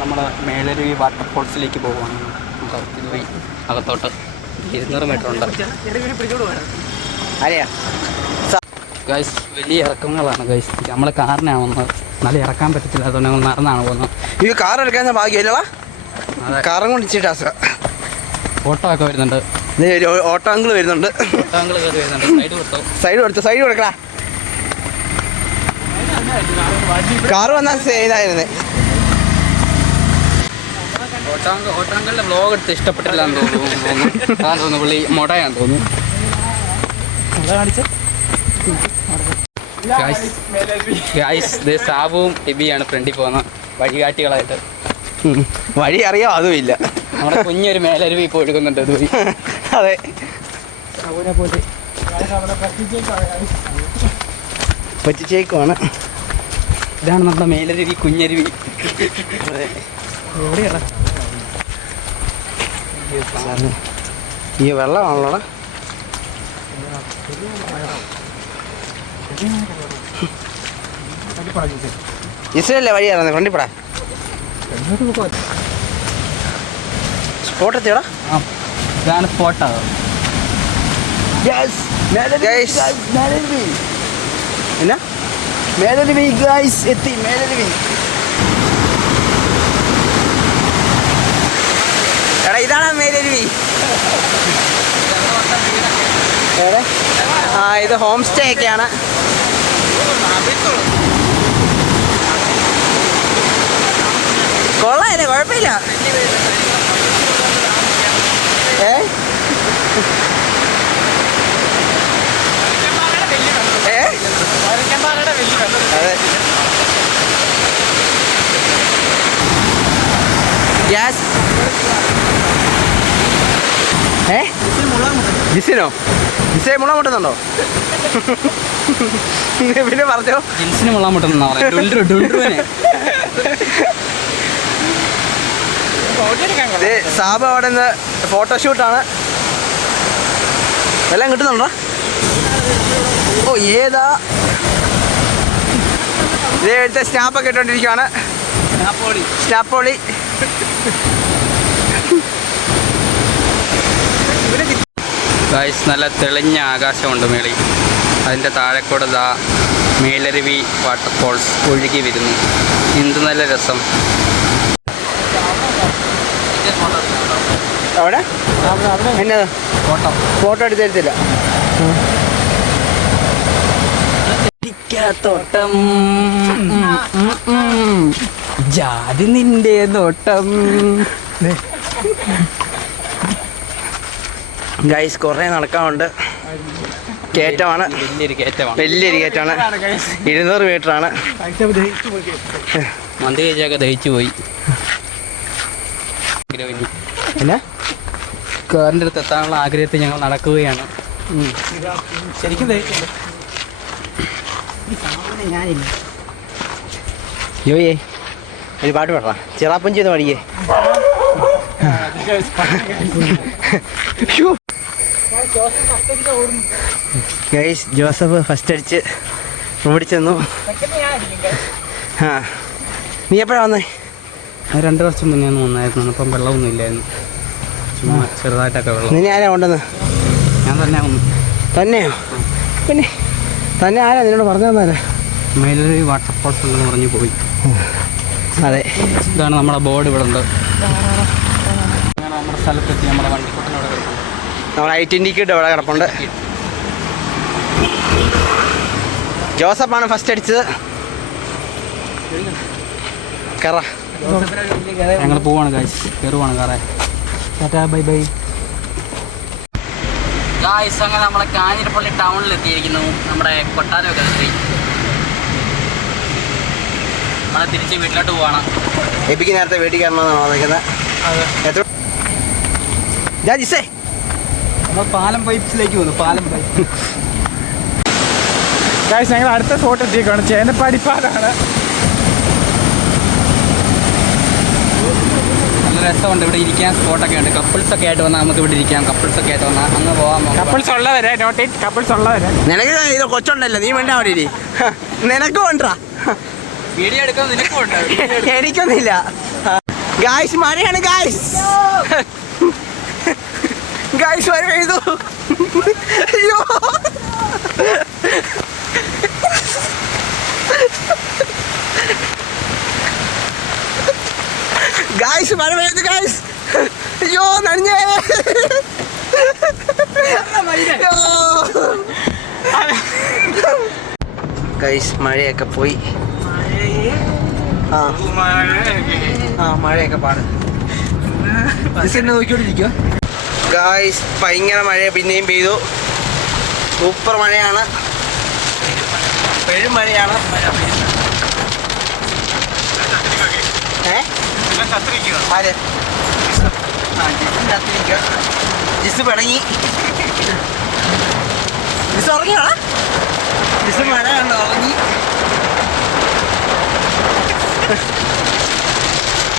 നമ്മുടെ മേലരുവി വാട്ടർഫോൾസിലേക്ക് പോകുവാണ്. പോയി അകത്തോട്ട് 200 മീറ്റർ ഉണ്ട്. അറിയാ ഗൈസ് വലിയ ഇറക്കങ്ങളാണ് ഗൈസ്. നമ്മളെ കാറിനാണ് വന്നത്, നല്ല ഇറക്കാൻ പറ്റത്തില്ല, അതുകൊണ്ട് ഞങ്ങൾ നടന്നാണ് പോകുന്നത്. ഈ കാർ എടുക്കാൻ ഭാഗ്യമല്ലവാ, കാറും കൊണ്ട് ഇച്ചിട്ട് ആസ. ഓട്ടോ ഒക്കെ വരുന്നുണ്ട്, ഓട്ടാങ്കിൾ വരുന്നുണ്ട്, സൈഡ് കൊടുക്കടാ. കാറ് വന്നാൽ ഇതായിരുന്നു. ഓട്ടാങ്കളുടെ വ്ലോഗ് എടുത്ത് ഇഷ്ടപ്പെട്ടില്ല എന്ന് തോന്നുന്നു. പുള്ളി മൊടയാന്ന് തോന്നുന്നു. സാബുവും എബിയാണ് ഫ്രണ്ടിൽ പോകുന്ന വഴികാട്ടികളായിട്ട്. വഴി അറിയാം അതുമില്ല. നമ്മുടെ കുഞ്ഞൊരു മേലരുവി ഇപ്പോൾ ഒഴുകുന്നുണ്ട്. അതെ, പറ്റിച്ചേക്കുവാണ്. ഇതാണ് നമ്മുടെ മേലരുവി, കുഞ്ഞരുവി. എവിടെയാണ് ഈ വെള്ളമാണല്ലോടാ. ഇസ്രല്ലേ വഴി ഇറങ്ങുന്നത് ഫ്രണ്ടിപ്പടാ. സ്പോട്ട് എത്തിയടാ. ഇതാണ് സ്പോട്ടാണ്. എന്നാ മേലരുവി ഗൈസ് എത്തി. മേലരുവി എടാ, ഇതാണ് മേലരുവി. ഇത് ഹോം സ്റ്റേ ഒക്കെയാണ്. കൊള്ളാല്ലേ, കുഴപ്പമില്ല. അതെ, ഗ്യാസ് ജിസിനോ? ജിസേ മുള മുട്ടുന്നുണ്ടോ? പിന്നെ പറഞ്ഞോ, ജിൻസിന് മുള മുട്ടുന്ന സാബ് അവിടെ നിന്ന് ഫോട്ടോഷൂട്ടാണ്. എല്ലാം കിട്ടുന്നുണ്ടോ? ഓ ഏതാ ഇതേ എടുത്ത സ്നാപ്പൊക്കെ ഇട്ടുകൊണ്ടിരിക്കുകയാണ്. സ്നാപ്പോളി. ഗൈസ് നല്ല തെളിഞ്ഞ ആകാശമുണ്ട് മേളിൽ. അതിൻ്റെ താഴെക്കൂടെ മേലരുവി വാട്ടർഫോൾസ് ഒഴുകി വരുന്നു. എന്ത് നല്ല രസം. അവിടെ എന്നതാ ഫോട്ടോ എടുത്ത് തരത്തില്ല. തോട്ടം ജാതി നിന്റെ നോട്ടം. ഗൈസ് കുറേ നടക്കാനുണ്ട്. കയറ്റമാണ്, വലിയൊരു കയറ്റമാണ്. 200 മീറ്ററാണ്. മന്തി കഴിച്ചൊക്കെ ദഹിച്ചു പോയി. എന്നാ കാറിൻ്റെ അടുത്ത് എത്താനുള്ള ആഗ്രഹത്തിൽ ഞങ്ങൾ നടക്കുകയാണ്. ശരിക്കും ഞാനില്ല. യോയേ ഒരു പാട്ട് പാടാ, ചിറാപ്പും ചെയ്ത് പാടിയേ. ഗൈസ് ജോസഫ് ഫസ്റ്റ് അടിച്ച് ഓടിച്ചെന്നു. ആ നീ എപ്പോഴാണ് വന്നേ? 2 വർഷം മുന്നേ വന്നായിരുന്നു. അപ്പം വെള്ളമൊന്നും ഇല്ലായിരുന്നു, ചുമ്മാ ചെറുതായിട്ടൊക്കെ വെള്ളം. നിന്നെ ആരാ കൊണ്ടുവന്ന്? ഞാൻ തന്നെ വന്നു. തന്നെയോ? പിന്നെ തന്നെ ആരാ നിന്നോട് പറഞ്ഞു തന്നാരാ? മേലരുവി വാട്ടർഫോൾസ് ഉണ്ടെന്ന് പറഞ്ഞ് പോയി. അതെ, ഇതാണ് നമ്മുടെ ബോർഡ് ഇവിടെ ഉണ്ട്. അങ്ങനെ നമ്മുടെ സ്ഥലത്തെത്തി. നമ്മുടെ വണ്ടിക്കൂട്ടിനോട് കിടപ്പുണ്ട്. നമ്മുടെ ഐഡൻറ്റിക്കിട്ട് ഇവിടെ കിടപ്പുണ്ട്. ജോസഫാണ് ഫസ്റ്റ് അടിച്ചത്. കറ ഞങ്ങൾ പോവാണ് ഗായ്സ്, കയറുവാണ് കാറേ. Tata bye bye guys. അങ്ങനെ നമ്മളെ കാഞ്ഞിരപ്പള്ളി ടൗണിൽ എത്തിയിരിക്കുന്നു. നമ്മുടെ കൊട്ടാരമൊക്കെ എത്തി. നമ്മളെ തിരിച്ച് വീട്ടിലോട്ട് പോവാണ്. എബിക്ക് നേരത്തെ വീട്ടിൽ കയറണമെന്നാണ് വന്നിരിക്കുന്നത്. നമ്മൾ പാലം പൈപ്സിലേക്ക് വന്നു. പാലം പൈപ്പ് ഗായ്സ്, ഞങ്ങൾ അടുത്ത സ്പോട്ട് എത്തിയേക്കാണ്. ചേനപ്പാടിപ്പാലാണ്. നല്ല രസമുണ്ട്. ഇവിടെ ഇരിക്കാൻ സ്പോട്ടൊക്കെ ഉണ്ട്. കപ്പിൾസൊക്കെ ആയിട്ട് വന്നാൽ നമുക്ക് ഇവിടെ ഇരിക്കാം. കപ്പിൾസൊക്കെ ആയിട്ട് വന്നാൽ അങ്ങ് പോകാം. കപ്പിൾസ് ഉള്ളവരെ നോട്ട് ഇറ്റ്, കപ്പിൾസ് ഉള്ളവരെ. നിനക്ക് ഇത് കൊച്ചുണ്ടല്ലോ, നീ വേണ്ട അവിടെ ഇരി. നിനക്ക് വേണ്ടാ വീഡിയോ എടുക്കാൻ നിനക്കും ഉണ്ട്. എനിക്കൊന്നുമില്ല. ഗായ്സ് മഴയാണ് ഗായ്സ്. ഗായ്സ് മഴ പെയ്തു. അയ്യോ ഗായ്സ് മഴ പെയ്തു ഗായ്സ്. അയ്യോ നനഞ്ഞേ. ഗായ്സ് മഴയൊക്കെ പോയി. മഴയൊക്കെ പാട് നോക്കിക്കൊണ്ടിരിക്കുക. ഗായ്സ് ഭയങ്കര മഴ പിന്നെയും പെയ്തു. സൂപ്പർ മഴയാണ്, പെരും മഴയാണ്. ആര് ജിസ് പിടങ്ങി. ജിസ് ഉറങ്ങിയാണ്. ജിസ് മഴ കണ്ട് ഉറങ്ങി.